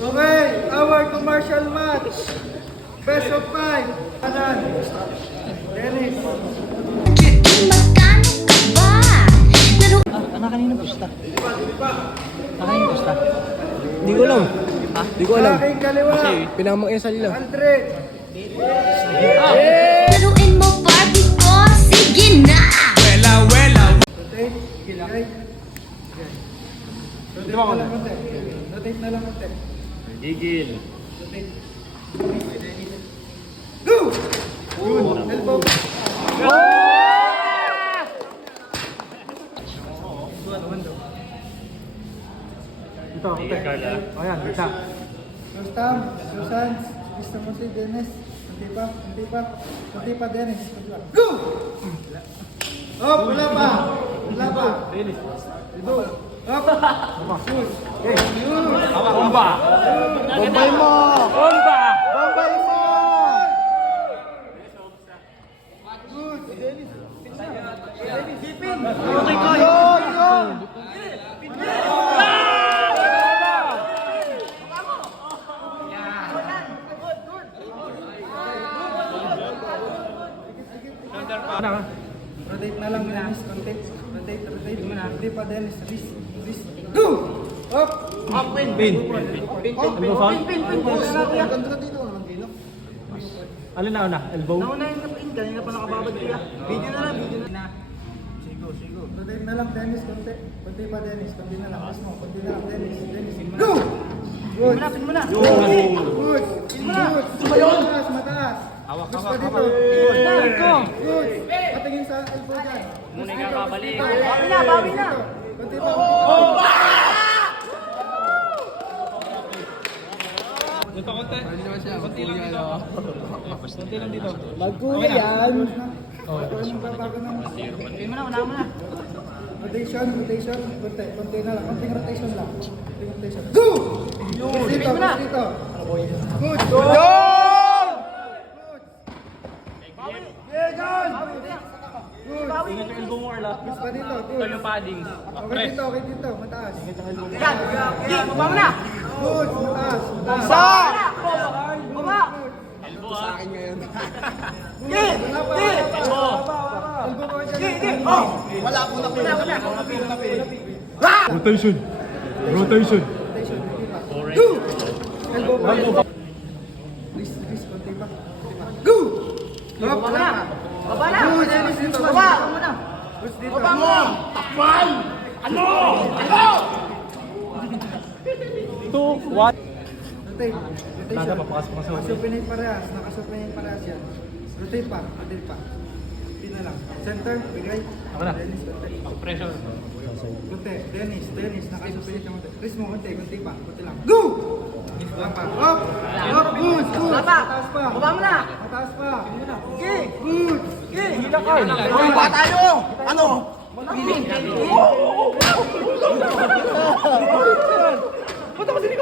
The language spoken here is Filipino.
Okay, our commercial match. Best of 5. Kanan. Dennis. Magkano ka ba? Kanina gusta. Kanina gusta. Hindi ko alam. Ha? Hindi ko alam. Aking kaliwa. Pinamang esal lang. Aldred. Laruin mo Barbie ko, sige na! Rotate. Gilay. Rotate na lang konti. Rotate na lang konti. Gigil. Rotate. Go! Good. Elbow. Ito, ito. Ayan, kita. Rustam. Susan. Gusto mo si Dennis. Hindi pa. Hindi pa. Hindi pa Dennis. Go! Up. Wala pa. Wala pa. Dennis. Go. Up. Shoot. Yun. Bomba! Bombay mo! Bomba! Bombay mo! Good. Dennis. Yun! Yun! Rotate na lang Dennis. Rotate. Rotate. Rotate. Hindi pa Dennis. Wrist. Wrist. Go! Up. Pin. Pin. Elbow foul? Alin na una? Elbow? Naunahin na pin. Kanina pa nakababad kaya. Video na lang. Video na. Sigo. Sigo. Rotate na lang Dennis. Konti. Konti pa Dennis. Konti na lang. Mas mo. Konti na lang Dennis. Dennis. Go! Good. Pin mo na. Good. Pin mo na. Mataas. Mataas. Hawak, Mas hawak, pa dito. hawak. Good. Patingin sa elbow dyan. Muna yung kakabalik. Bawi na. Bawi na. Konti pa. Konti pa. Dito konti. Konti lang dito. Konti lang dito. Magkuha yan. Bago na. Rotation, rotation. Konti, konti na lang. Konting rotation lang. Konting rotation. Go! Dito, dito. Good. Good. Good. Ingat yung elbow mo, Arla. Mas pa dito. Ito Good. yung padding. Okay dito, okay dito. Mataas. Baba mo na! Good. Mataas. Mataas. Baba! Elbow ah. Di! Di! Elbow ko dyan. Oh! Rotation. Rotation. Rotation. Go! Elbow ko. Please, please. Konti pa. Go! Baba na! Baba na! Good. Dennis dito. Baba! Good dito. Baba mo! Takpan! Ano? Ano? 2, 1. Rotate. Rotation. Nada, papasok ka sa Nakasupinate parehas. Nakasupinate parehas yan. Rotate pa. Rotate pa. Hindi na lang. Center. Bigay. Ako na. Dennis. Konti. Pressure. Konti. Dennis. Dennis. Nakasupinate ka konti. Chris mo. Konti. Konti pa. Konti lang. Go! Wala pa. Up! Up! Good! Good! Baba! Mataas pa. Baba mo na! Mataas pa. Sige! Good! Sige! Baba tayo! Ano? Punta ko sini